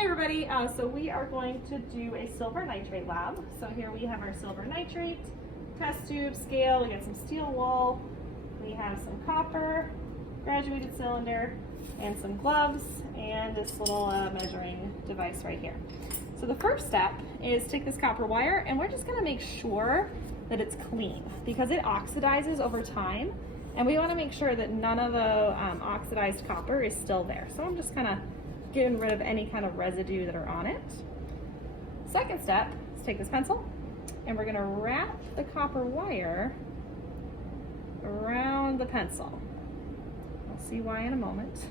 Hi everybody, so we are going to do a silver nitrate lab. So here we have our silver nitrate, test tube, scale, we got some steel wool, we have some copper, graduated cylinder, and some gloves, and this little measuring device right here. So the first step is take this copper wire and we're just gonna make sure that it's clean because it oxidizes over time and we wanna make sure that none of the oxidized copper is still there. So I'm just kinda getting rid of any kind of residue that are on it. Second step is take this pencil and we're gonna wrap the copper wire around the pencil. I'll see why in a moment.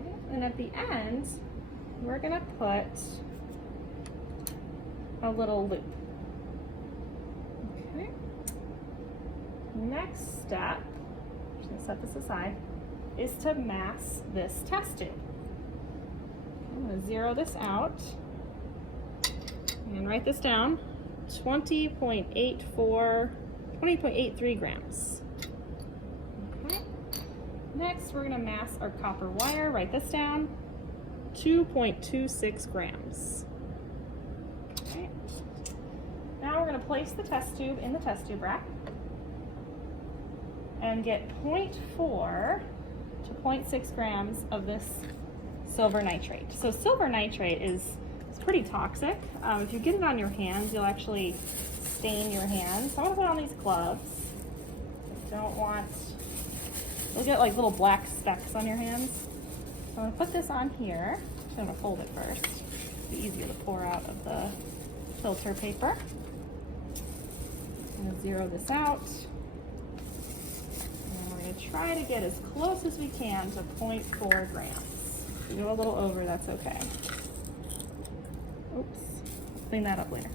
Okay. And at the end, we're gonna put a little loop. Okay. Next step, I'm just gonna set this aside, is to mass this test tube. I'm going to zero this out and write this down, 20.83 grams. Okay. Next, we're going to mass our copper wire, write this down, 2.26 grams. Okay. Now we're going to place the test tube in the test tube rack and get 0.4 to 0.6 grams of this silver nitrate. So silver nitrate is pretty toxic. If you get it on your hands, you'll actually stain your hands. So I'm gonna put on these gloves. I don't want, you'll get like little black specks on your hands. So I'm gonna put this on here. I'm gonna fold it first. It'll be easier to pour out of the filter paper. I'm gonna zero this out. Try to get as close as we can to 0.4 grams. If you go a little over, that's okay. Oops, clean that up later.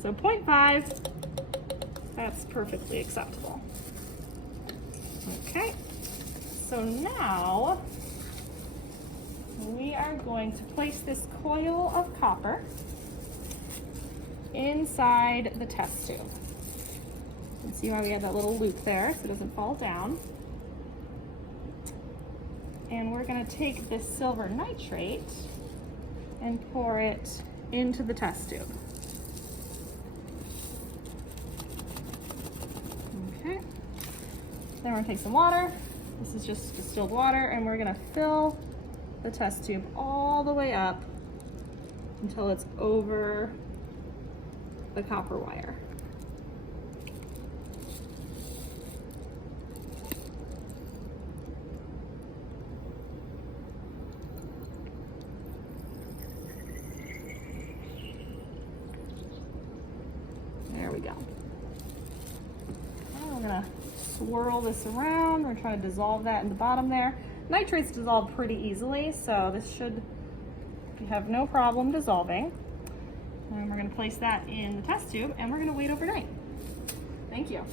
So 0.5, that's perfectly acceptable. Okay, so now we are going to place this coil of copper inside the test tube. You can see why we have that little loop there so it doesn't fall down. And we're going to take this silver nitrate and pour it into the test tube. Okay. Then we're going to take some water. This is just distilled water, and we're going to fill the test tube all the way up until it's over the copper wire. There we go. Now we're gonna swirl this around. We're trying to dissolve that in the bottom there. Nitrates dissolve pretty easily, so this should have no problem dissolving. And we're gonna place that in the test tube and we're gonna wait overnight. Thank you.